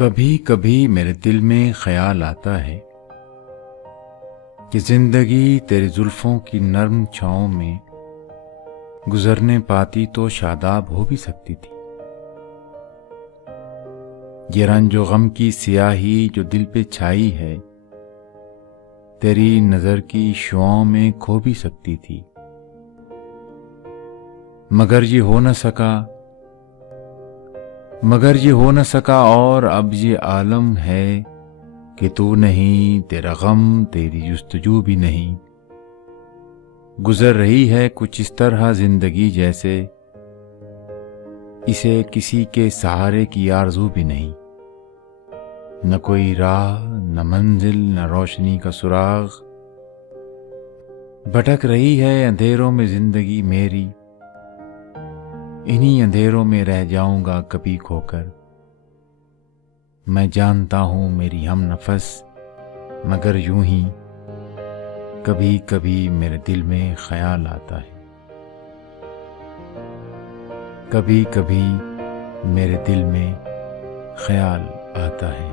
कभी कभी मेरे दिल में ख्याल आता है कि जिंदगी तेरी जुल्फों की नर्म छाँव में गुजरने पाती तो शादाब हो भी सकती थी। ये रंजो गम की सियाही जो दिल पे छाई है, तेरी नजर की शुआओं में खो भी सकती थी। मगर ये हो न सका और अब ये आलम है कि तू नहीं, तेरा गम, तेरी जुस्तजू भी नहीं। गुजर रही है कुछ इस तरह जिंदगी जैसे इसे किसी के सहारे की आरज़ू भी नहीं। न कोई राह, न मंजिल, न रोशनी का सुराग। भटक रही है अंधेरों में जिंदगी मेरी, इन्हीं अंधेरों में रह जाऊंगा कभी खोकर। मैं जानता हूं मेरी हम नफस, मगर यूं ही कभी कभी मेरे दिल में ख्याल आता है। कभी कभी मेरे दिल में ख्याल आता है।